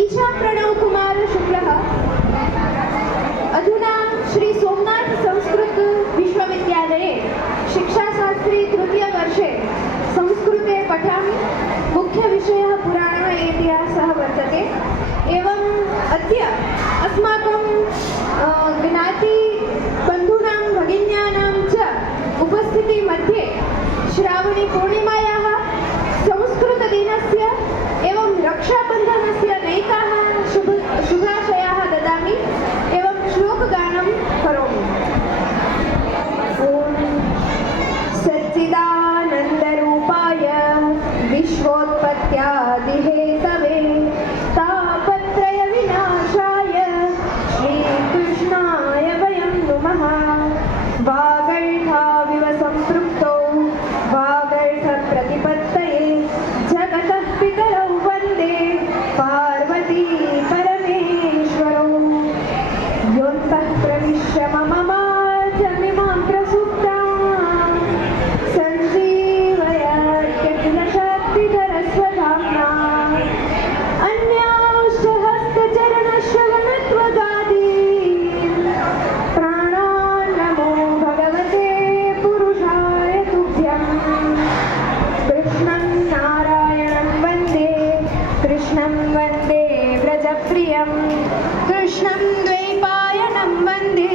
ईशा प्रणव कुमार शुक्लः अधुना श्री सोमनाथ संस्कृत विश्वविद्यालये शिक्षाशास्त्री तृतीयवर्षे संस्कृते पठामि। मुख्यविषयः पुराणः इतिहासः वर्तते। एवम् अद्य अस्माकं ज्ञातिबन्धूनां भगिन्यानां च उपस्थितिमध्ये श्रावणी पूर्णिमायाः संस्कृतदिनस्य एवं रक्षाबन्धनस्य नैकाः शुभाशयाः ददामि एवं श्लोकगानं करोमि। ॐ सच्चिदानन्दरूपाय विश्वोत्पत्त्यादिहेतवे तापत्रयविनाशाय श्रीकृष्णाय वयं नुमः। वागर्धाविव सम्पृक्तौ वागर्धप्रतिपत्तये जगतः पितरौ वन्दे पार्वती परमेश्वरौ। योऽन्तः प्रविश्य मम मार्गमिमां प्रसुप्तां सञ्जीवयत्यखिलशक्तिधरस्वधाम्ना अन्यांश्च हस्तचरणश्रवणत्वगादीन् प्राणान् नमो भगवते पुरुषाय तुभ्यम्। कृष्णं नारायणं वन्दे कृष्णं वन्दे व्रजप्रियं कृष्णं द्वैपायनं वन्दे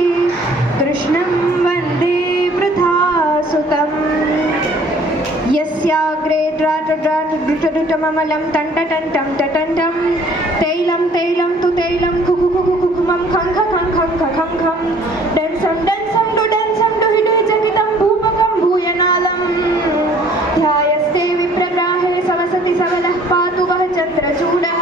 कृष्णं वन्दे वृथासुतम्। यस्याग्रे द्राटद्राटद्रुटदुटममलं तण्टटण्टं टटण्टं तैलं तैलं तु तैलं खुखुखुखुखुमं खङ्ख खङ्खं खखङ्खं डंसं डंसं डुडंसं डुहिडुहिचकितं भूपकं भूयनालं ध्यायस्ते विप्रग्राहे सवसति सबलः पातु वः चन्द्रचूडः।